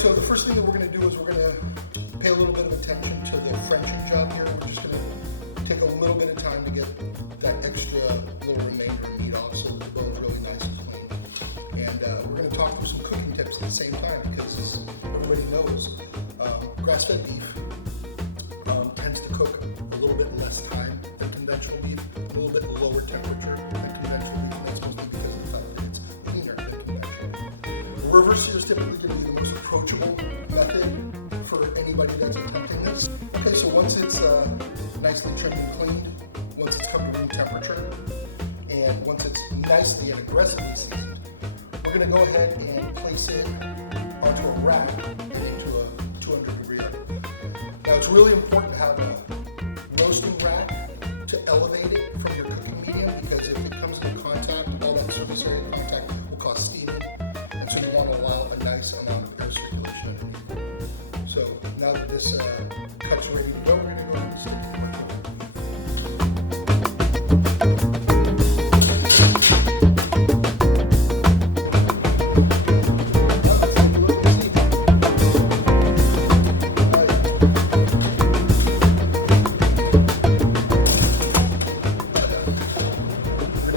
so the first thing that we're going to do is we're going to pay a little bit of attention to the Frenching job here. We're just going to take a little bit of time to get that extra little remainder of meat off so that the bone's really nice and clean. And we're going to talk through some cooking tips at the same time because, as everybody knows, grass-fed beef tends to cook a little bit less time than conventional beef, a little bit lower temperature than conventional beef, and that's mostly because of the fact that it's cleaner than conventional. The river sear is typically going to be the most approachable method for anybody that's attempting this. Okay, so once it's nicely trimmed and cleaned, once it's come to room temperature, and once it's nicely and aggressively seasoned, we're going to go ahead and place it onto a rack and into a 200-degree oven. Now it's really important to have a roasting rack to elevate it from your cooking medium, because if it comes into contact, all that surface area contact will cause steaming, and so you want to allow a nice amount of air circulation underneath. So now that this cut's ready to go, we're going to go ahead and stick it.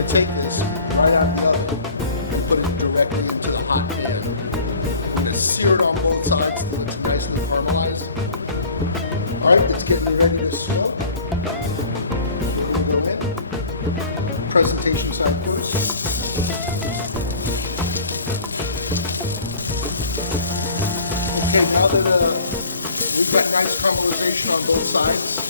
Take this right out of the oven and put it directly into the hot pan. We're going to sear it on both sides until it's nicely caramelized. Alright, it's getting ready to smoke. We're going to go in. Presentation side first. Okay, now that we've got nice caramelization on both sides,